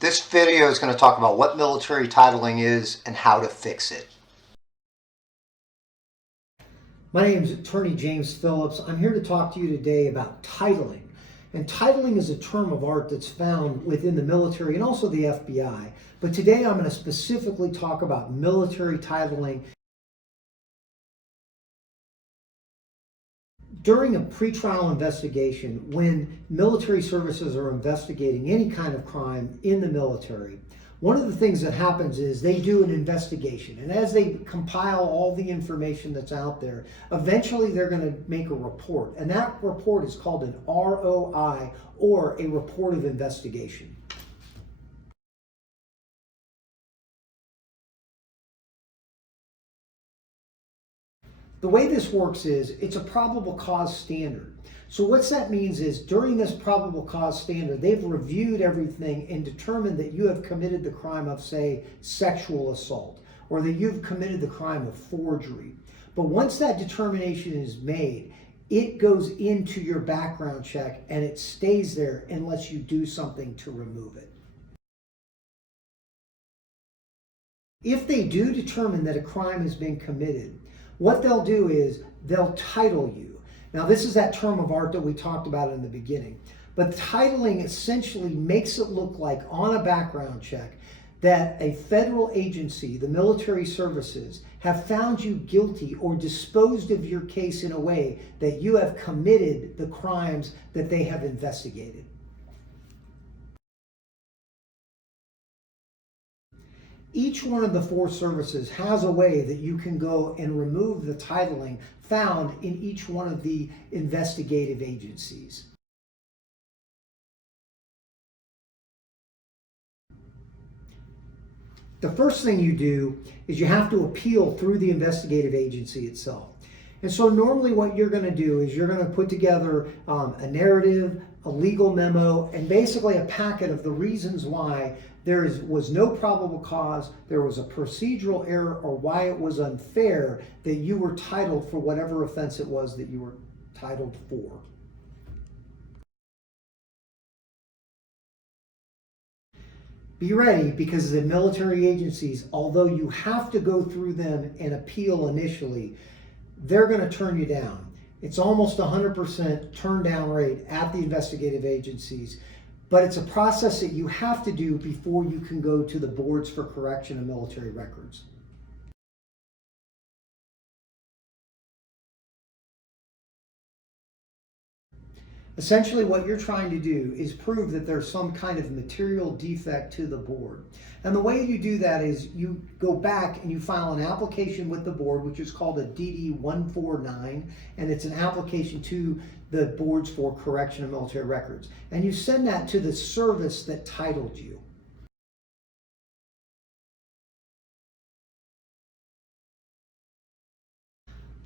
This video is going to talk about what military titling is and how to fix it. My name is Attorney James Phillips. I'm here to talk to you today about titling. And titling is a term of art that's found within the military and also the FBI. But today I'm going to specifically talk about military titling. During a pretrial investigation, when military services are investigating any kind of crime in the military, one of the things that happens is they do an investigation. And as they compile all the information that's out there, eventually they're going to make a report. And that report is called an ROI, or a report of investigation. The way this works is it's a probable cause standard. So what that means is during this probable cause standard, they've reviewed everything and determined that you have committed the crime of, say, sexual assault, or that you've committed the crime of forgery. But once that determination is made, it goes into your background check and it stays there unless you do something to remove it. If they do determine that a crime has been committed, what they'll do is they'll title you. Now, this is that term of art that we talked about in the beginning. But titling essentially makes it look like, on a background check, that a federal agency, the military services, have found you guilty or disposed of your case in a way that you have committed the crimes that they have investigated. Each one of the four services has a way that you can go and remove the titling found in each one of the investigative agencies. The first thing you do is you have to appeal through the investigative agency itself. And so normally what you're going to do is you're going to put together a narrative, a legal memo, and basically a packet of the reasons why there was no probable cause, there was a procedural error, or why it was unfair that you were titled for whatever offense it was that you were titled for. Be ready, because the military agencies, although you have to go through them and appeal initially, they're going to turn you down. It's almost 100% turn down rate at the investigative agencies, but it's a process that you have to do before you can go to the boards for correction of military records. Essentially, what you're trying to do is prove that there's some kind of material defect to the board. And the way you do that is you go back and you file an application with the board, which is called a DD-149, and it's an application to the boards for correction of military records. And you send that to the service that titled you.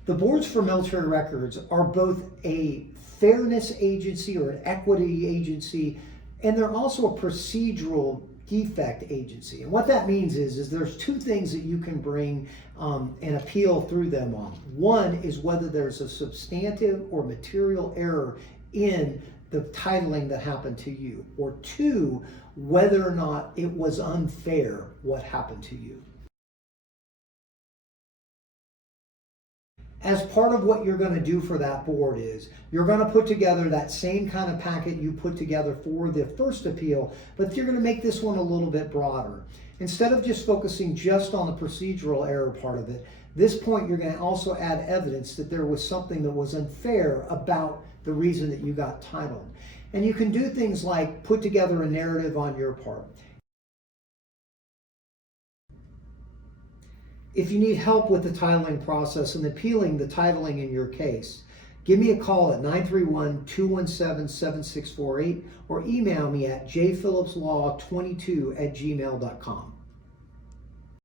The boards for military records are both a fairness agency or an equity agency, and they're also a procedural defect agency. And what that means is there's two things that you can bring an appeal through them on. One is whether there's a substantive or material error in the titling that happened to you, or two, whether or not it was unfair what happened to you. As part of what you're going to do for that board is you're going to put together that same kind of packet you put together for the first appeal, but you're going to make this one a little bit broader. Instead of just focusing just on the procedural error part of it, this point you're going to also add evidence that there was something that was unfair about the reason that you got titled. And you can do things like put together a narrative on your part. If you need help with the titling process and appealing the titling in your case, give me a call at 931-217-7648 or email me at jphillipslaw22@gmail.com.